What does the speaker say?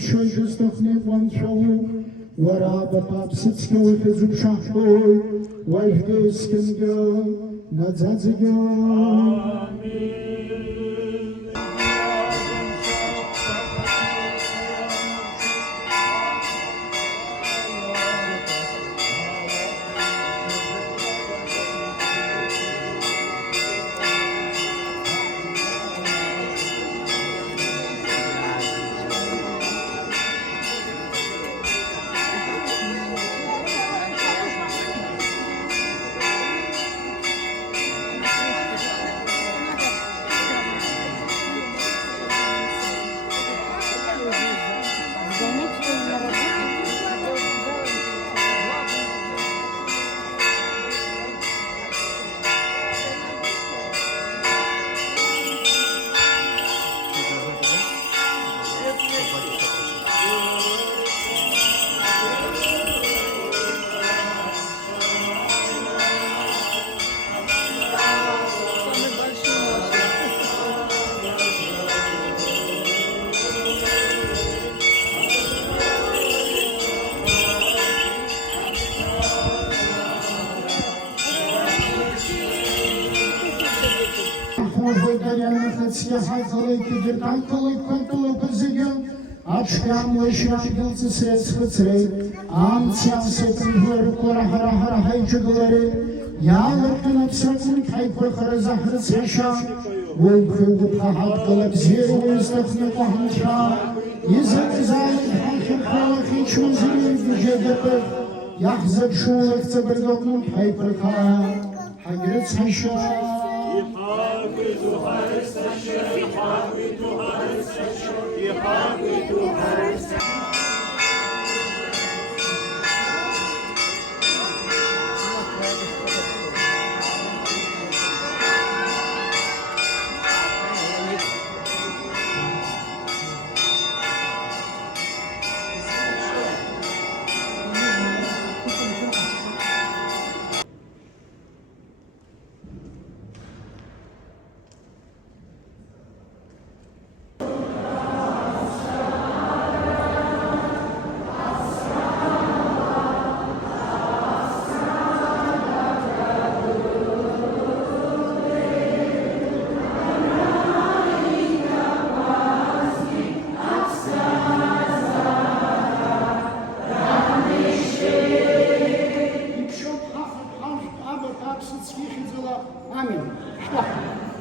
Шой жестохнев ванчалу, вараба папсицкий уфизуб шахтой, вальгдейскинга, надзадзига. Akşam yaşantısı ses fıtırı, amçam sepinhör kora hara hara hayçıgıları, yağlarken apsatın kaypır kara zahrı seşa, Wolfhöge Pahatgalak Zero ist das nicht vorhanden. Ihr seid gesagt, ich schon sehen, wie ihr das Yahzak Schulak Zaberdoknum Paiperka, Hagritz Hasha. Аминь.